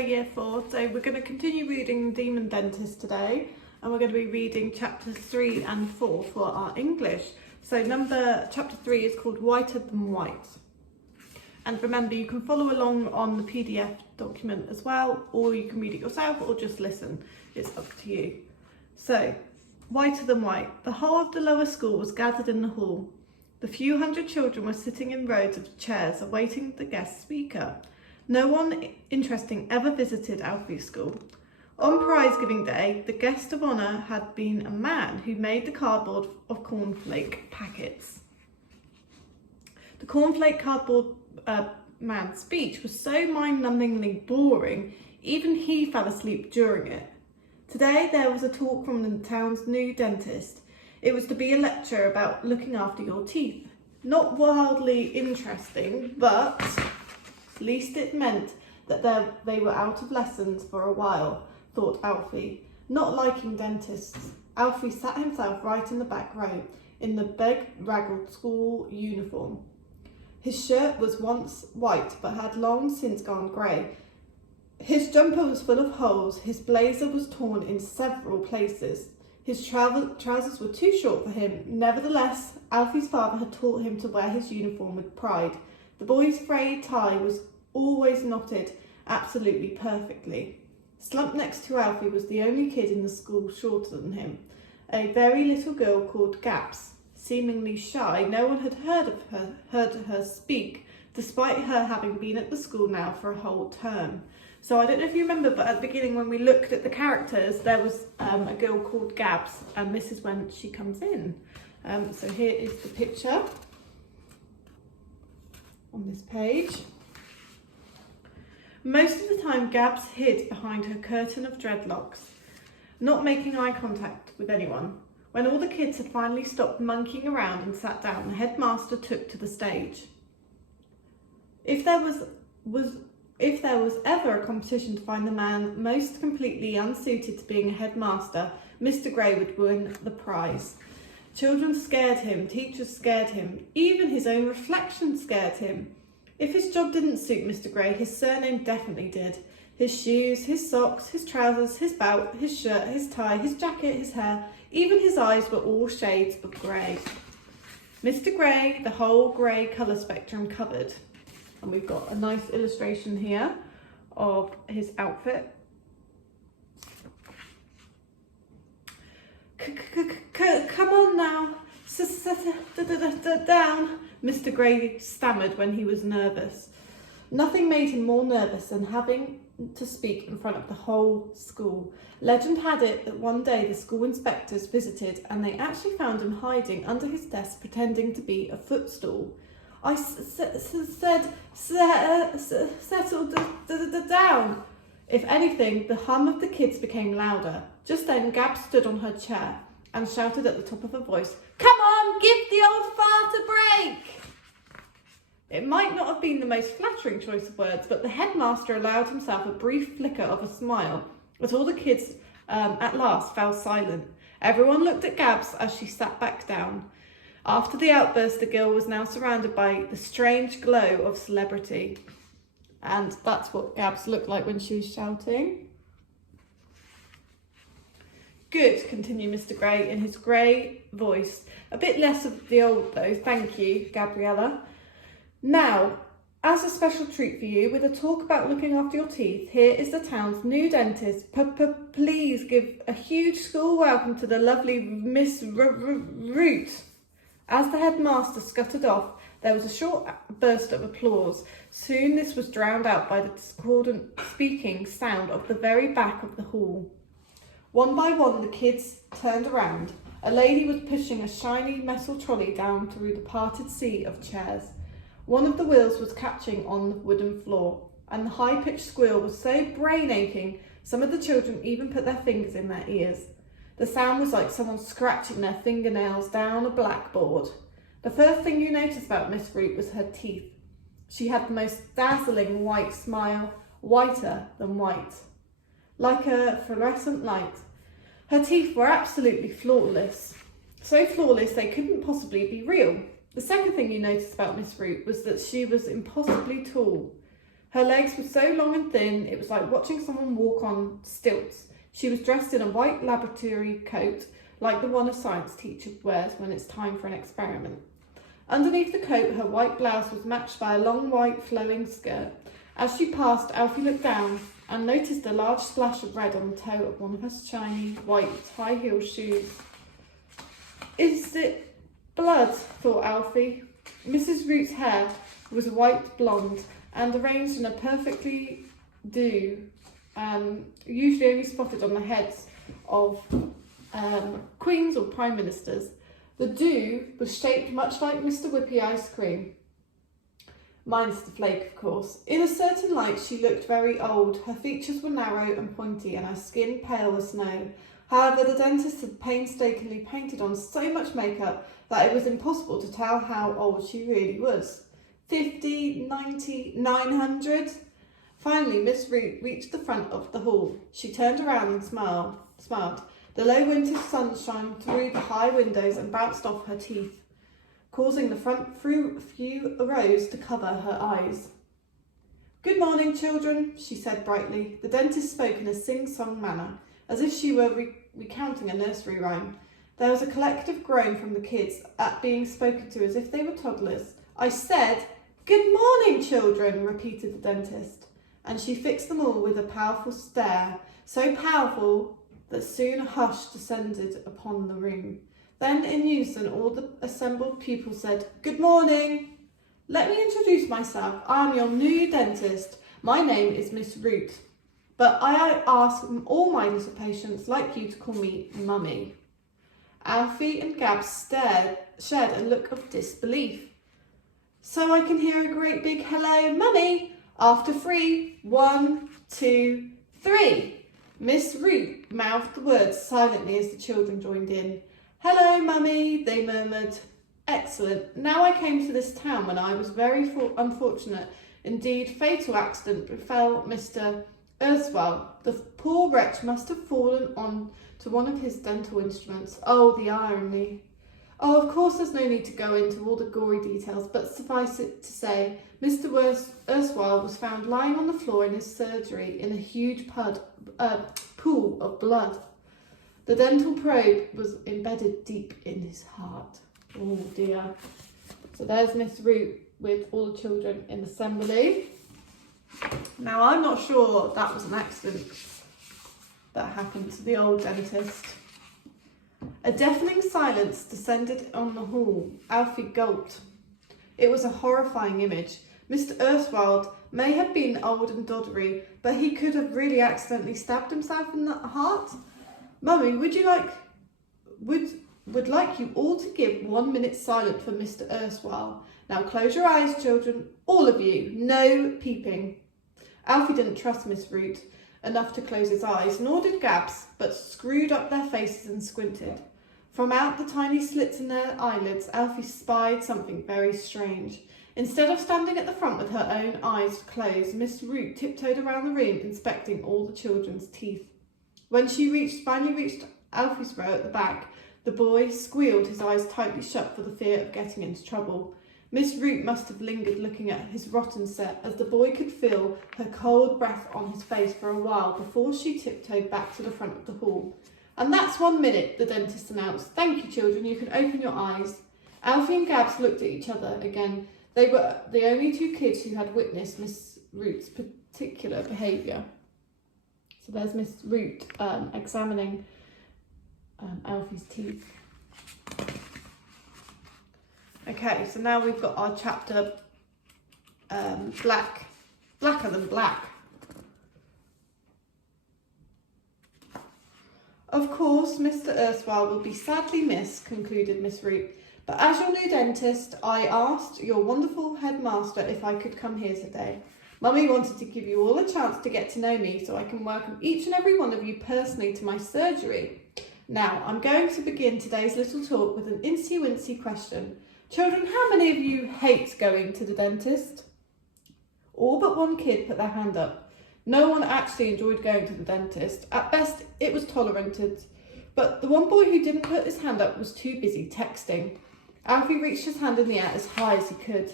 Year 4. So we're going to continue reading Demon Dentist today, and we're going to be reading chapters 3 and 4 for our English. So chapter 3 is called Whiter Than White. And remember, you can follow along on the PDF document as well, or you can read it yourself or just listen. It's up to you. So, Whiter Than White. The whole of the lower school was gathered in the hall. The few hundred children were sitting in rows of chairs awaiting the guest speaker. No one interesting ever visited Alfie's school. On prize-giving day, the guest of honour had been a man who made the cardboard of cornflake packets. The cornflake cardboard man's speech was so mind-numbingly boring, even he fell asleep during it. Today there was a talk from the town's new dentist. It was to be a lecture about looking after your teeth. Not wildly interesting, but at least it meant that they were out of lessons for a while, thought Alfie. Not liking dentists, Alfie sat himself right in the back row, in the bedraggled school uniform. His shirt was once white, but had long since gone grey. His jumper was full of holes, his blazer was torn in several places. His trousers were too short for him. Nevertheless, Alfie's father had taught him to wear his uniform with pride. The boy's frayed tie was always knotted absolutely perfectly. Slumped next to Alfie was the only kid in the school shorter than him, a very little girl called Gaps. Seemingly shy, no one had heard her speak, despite her having been at the school now for a whole term. So I don't know if you remember, but at the beginning when we looked at the characters, there was a girl called Gabs, and this is when she comes in. So here is the picture on this page. Most of the time, Gabs hid behind her curtain of dreadlocks, not making eye contact with anyone. When all the kids had finally stopped monkeying around and sat down, the headmaster took to the stage. If there was ever a competition to find the man most completely unsuited to being a headmaster, Mr. Gray would win the prize. Children scared him, teachers scared him, even his own reflection scared him. If his job didn't suit Mr. Gray, his surname definitely did. His shoes, his socks, his trousers, his belt, his shirt, his tie, his jacket, his hair, even his eyes were all shades of grey. Mr. Gray, the whole grey colour spectrum covered. And we've got a nice illustration here of his outfit. Come on now, down, Mr. Gray stammered when he was nervous. Nothing made him more nervous than having to speak in front of the whole school. Legend had it that one day the school inspectors visited and they actually found him hiding under his desk pretending to be a footstool. I said, settle down. If anything, the hum of the kids became louder. Just then, Gab stood on her chair and shouted at the top of her voice, "Come on, give the old fart a break!" It might not have been the most flattering choice of words, but the headmaster allowed himself a brief flicker of a smile, but all the kids at last fell silent. Everyone looked at Gabs as she sat back down. After the outburst, the girl was now surrounded by the strange glow of celebrity. And that's what Gabs looked like when she was shouting. Good, continued Mr. Gray in his grey voice. A bit less of the old though, thank you, Gabriella. Now, as a special treat for you, with a talk about looking after your teeth, here is the town's new dentist. Please give a huge school welcome to the lovely Miss Root. As the headmaster scuttered off, there was a short burst of applause. Soon this was drowned out by the discordant speaking sound of the very back of the hall. One by one, the kids turned around. A lady was pushing a shiny metal trolley down through the parted sea of chairs. One of the wheels was catching on the wooden floor, and the high-pitched squeal was so brain-aching, some of the children even put their fingers in their ears. The sound was like someone scratching their fingernails down a blackboard. The first thing you noticed about Miss Root was her teeth. She had the most dazzling white smile, whiter than white, like a fluorescent light. Her teeth were absolutely flawless, so flawless they couldn't possibly be real. The second thing you noticed about Miss Root was that she was impossibly tall. Her legs were so long and thin, it was like watching someone walk on stilts. She was dressed in a white laboratory coat, like the one a science teacher wears when it's time for an experiment. Underneath the coat, her white blouse was matched by a long white flowing skirt. As she passed, Alfie looked down and noticed a large splash of red on the toe of one of her shiny, white, high-heeled shoes. Is it blood? Thought Alfie. Mrs. Root's hair was a white blonde and arranged in a perfectly do, usually only spotted on the heads of queens or prime ministers. The do was shaped much like Mr. Whippy ice cream. Minus the flake, of course. In a certain light, she looked very old. Her features were narrow and pointy, and her skin pale as snow. However, the dentist had painstakingly painted on so much makeup that it was impossible to tell how old she really was. 50, 90, 900? Finally, Miss Root reached the front of the hall. She turned around and smiled. The low winter sun shone through the high windows and bounced off her teeth, causing the front few rows to cover her eyes. "Good morning, children," she said brightly. The dentist spoke in a sing-song manner, as if she were recounting a nursery rhyme. There was a collective groan from the kids at being spoken to as if they were toddlers. "I said, 'Good morning, children,'" repeated the dentist, and she fixed them all with a powerful stare, so powerful that soon a hush descended upon the room. Then, in unison, all the assembled pupils said, "Good morning. Let me introduce myself. I am your new dentist. My name is Miss Root, but I ask all my little patients like you to call me Mummy." Alfie and Gabs shared a look of disbelief. "So I can hear a great big hello, Mummy, after 3. 1, 2, 3. Miss Root mouthed the words silently as the children joined in. "Hello, Mummy," they murmured. "Excellent. Now I came to this town when I was very unfortunate. Indeed, fatal accident befell Mr. Earthwell. The poor wretch must have fallen on to one of his dental instruments. Oh, the irony. Oh, of course there's no need to go into all the gory details, but suffice it to say, Mr. Earthwell was found lying on the floor in his surgery in a huge pool of blood. The dental probe was embedded deep in his heart." Oh dear. So there's Miss Root with all the children in assembly. Now, I'm not sure that was an accident that happened to the old dentist. A deafening silence descended on the hall. Alfie gulped. It was a horrifying image. Mr. Earthwell may have been old and doddery, but he could have really accidentally stabbed himself in the heart. "Mummy, would like you all to give 1 minute silence for Mr. Earthwell. Now close your eyes, children, all of you. No peeping." Alfie didn't trust Miss Root enough to close his eyes, nor did Gabs, but screwed up their faces and squinted. From out the tiny slits in their eyelids, Alfie spied something very strange. Instead of standing at the front with her own eyes closed, Miss Root tiptoed around the room, inspecting all the children's teeth. When she finally reached Alfie's row at the back, the boy squealed, his eyes tightly shut for the fear of getting into trouble. Miss Root must have lingered looking at his rotten set, as the boy could feel her cold breath on his face for a while before she tiptoed back to the front of the hall. "And that's 1 minute," the dentist announced. "Thank you, children. You can open your eyes." Alfie and Gabs looked at each other again. They were the only two kids who had witnessed Miss Root's particular behaviour. So there's Miss Root examining Alfie's teeth. Okay, so now we've got our chapter Blacker Than Black. "Of course, Mr. Earthwell will be sadly missed," concluded Miss Root. "But as your new dentist, I asked your wonderful headmaster if I could come here today. Mummy wanted to give you all a chance to get to know me so I can welcome each and every one of you personally to my surgery. Now, I'm going to begin today's little talk with an incy-wincy question. Children, how many of you hate going to the dentist?" All but one kid put their hand up. No one actually enjoyed going to the dentist. At best, it was tolerated. But the one boy who didn't put his hand up was too busy texting. Alfie reached his hand in the air as high as he could.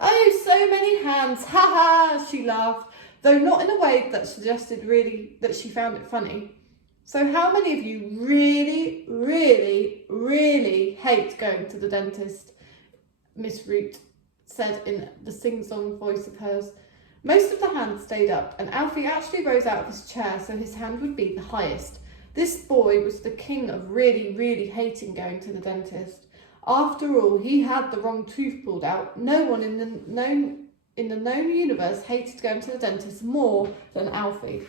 "Oh, so many hands, ha ha," she laughed, though not in a way that suggested really that she found it funny. "So how many of you really, really, really hate going to the dentist?" Miss Root said in the sing-song voice of hers. Most of the hands stayed up, and Alfie actually rose out of his chair so his hand would be the highest. This boy was the king of really, really hating going to the dentist. After all, he had the wrong tooth pulled out. No one in the known universe hated going to the dentist more than Alfie.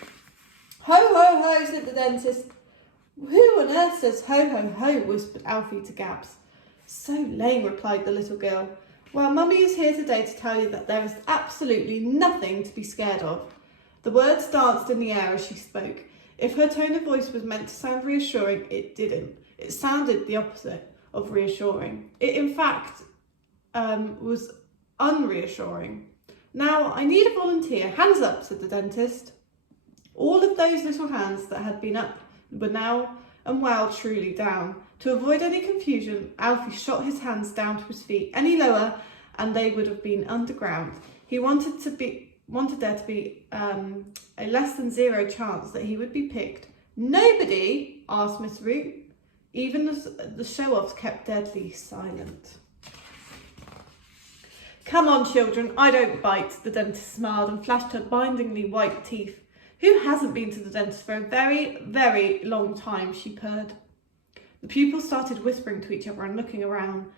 "Ho, ho, ho," said the dentist. "Who on earth says ho, ho, ho?" whispered Alfie to Gabs. "So lame," replied the little girl. "Well, Mummy is here today to tell you that there is absolutely nothing to be scared of." The words danced in the air as she spoke. If her tone of voice was meant to sound reassuring, it didn't. It sounded the opposite of reassuring. It, in fact, was unreassuring. "Now, I need a volunteer. Hands up," said the dentist. All of those little hands that had been up were now and well truly down. To avoid any confusion, Alfie shot his hands down to his feet. Any lower, and they would have been underground. He wanted there to be a less than zero chance that he would be picked. "Nobody?" asked Miss Root. Even the show-offs kept deadly silent. "Come on, children, I don't bite," the dentist smiled and flashed her blindingly white teeth. "Who hasn't been to the dentist for a very, very long time?" she purred. The pupils started whispering to each other and looking around.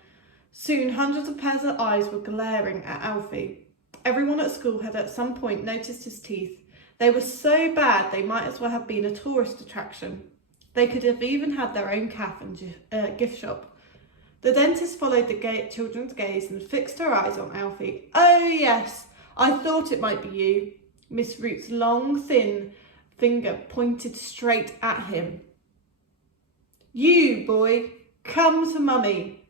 Soon, hundreds of pairs of eyes were glaring at Alfie. Everyone at school had at some point noticed his teeth. They were so bad they might as well have been a tourist attraction. They could have even had their own cafe and gift shop. The dentist followed the children's gaze and fixed her eyes on Alfie. "Oh yes, I thought it might be you." Miss Root's long, thin finger pointed straight at him. "You, boy, come to Mummy."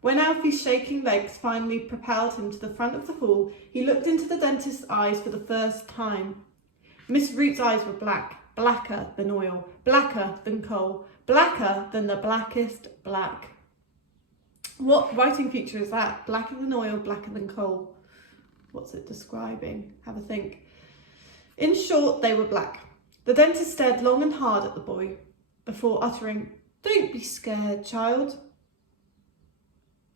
When Alfie's shaking legs finally propelled him to the front of the hall, he looked into the dentist's eyes for the first time. Miss Root's eyes were black, blacker than oil, blacker than coal, blacker than the blackest black. What writing feature is that? Blacker than oil, blacker than coal. What's it describing? Have a think. In short, they were black. The dentist stared long and hard at the boy before uttering, "Don't be scared, child."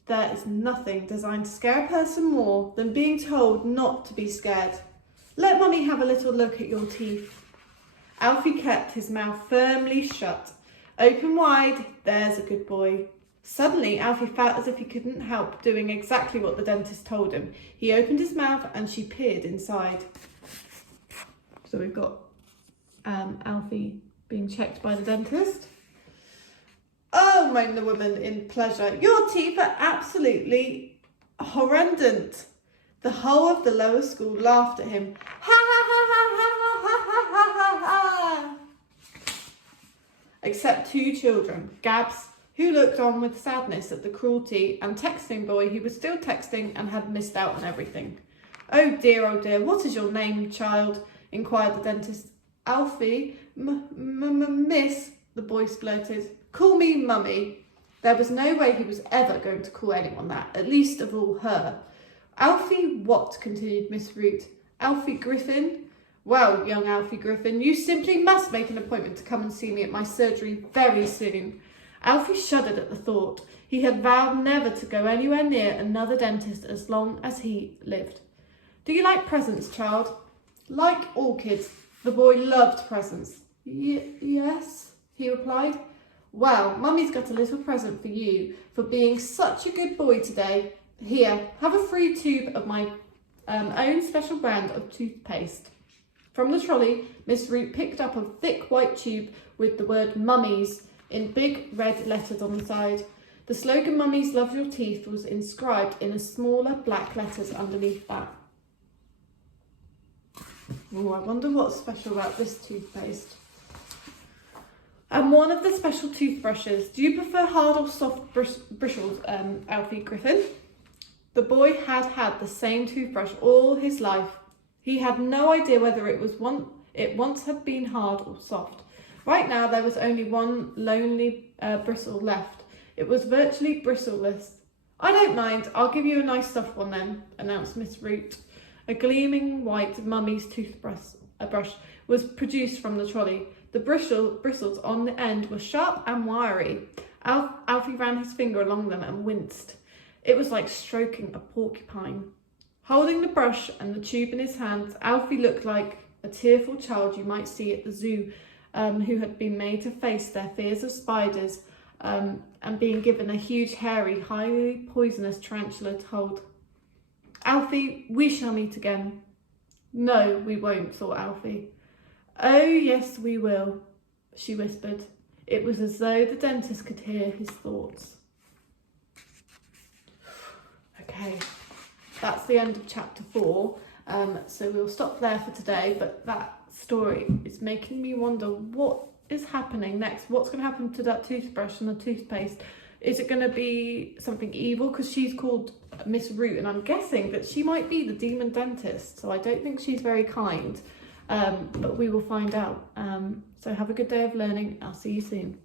There is nothing designed to scare a person more than being told not to be scared. "Let Mummy have a little look at your teeth." Alfie kept his mouth firmly shut. "Open wide, there's a good boy." Suddenly, Alfie felt as if he couldn't help doing exactly what the dentist told him. He opened his mouth and she peered inside. So we've got Alfie being checked by the dentist. "Oh," moaned the woman in pleasure, "your teeth are absolutely horrendous." The whole of the lower school laughed at him. "Ha ha ha ha ha ha ha ha ha ha!" Except two children, Gabs, who looked on with sadness at the cruelty, and Texting Boy, who was still texting and had missed out on everything. Oh dear, what is your name, child?" inquired the dentist. "Alfie, miss," the boy splurted. "Call me Mummy." There was no way he was ever going to call anyone that, at least of all her. "Alfie what?" continued Miss Root. "Alfie Griffin? Well, young Alfie Griffin, you simply must make an appointment to come and see me at my surgery very soon." Alfie shuddered at the thought. He had vowed never to go anywhere near another dentist as long as he lived. "Do you like presents, child?" Like all kids, the boy loved presents. Yes, he replied. "Well, Mummy's got a little present for you for being such a good boy today. Here, have a free tube of my own special brand of toothpaste." From the trolley, Miss Root picked up a thick white tube with the word "Mummies" in big red letters on the side. The slogan "Mummies love your teeth" was inscribed in smaller black letters underneath that. Oh, I wonder what's special about this toothpaste. And one of the special toothbrushes. Do you prefer hard or soft bristles, Alfie Griffin? The boy had had the same toothbrush all his life. He had no idea whether it once had been hard or soft. Right now there was only one lonely bristle left. It was virtually bristleless. I don't mind, I'll give you a nice soft one then, announced Miss Root. A gleaming white mummy's toothbrush was produced from the trolley. The bristles on the end were sharp and wiry. Alfie ran his finger along them and winced. It was like stroking a porcupine. Holding the brush and the tube in his hands, Alfie looked like a tearful child you might see at the zoo, who had been made to face their fears of spiders and being given a huge, hairy, highly poisonous tarantula to hold. Alfie, we shall meet again. No, we won't, thought Alfie. Oh, yes, we will, she whispered. It was as though the dentist could hear his thoughts. Okay, that's the end of chapter 4. So we'll stop there for today, but that story is making me wonder what is happening next. What's going to happen to that toothbrush and the toothpaste? Is it going to be something evil? Because she's called Miss Root, and I'm guessing that she might be the demon dentist, so I don't think she's very kind. But we will find out. So have a good day of learning. I'll see you soon.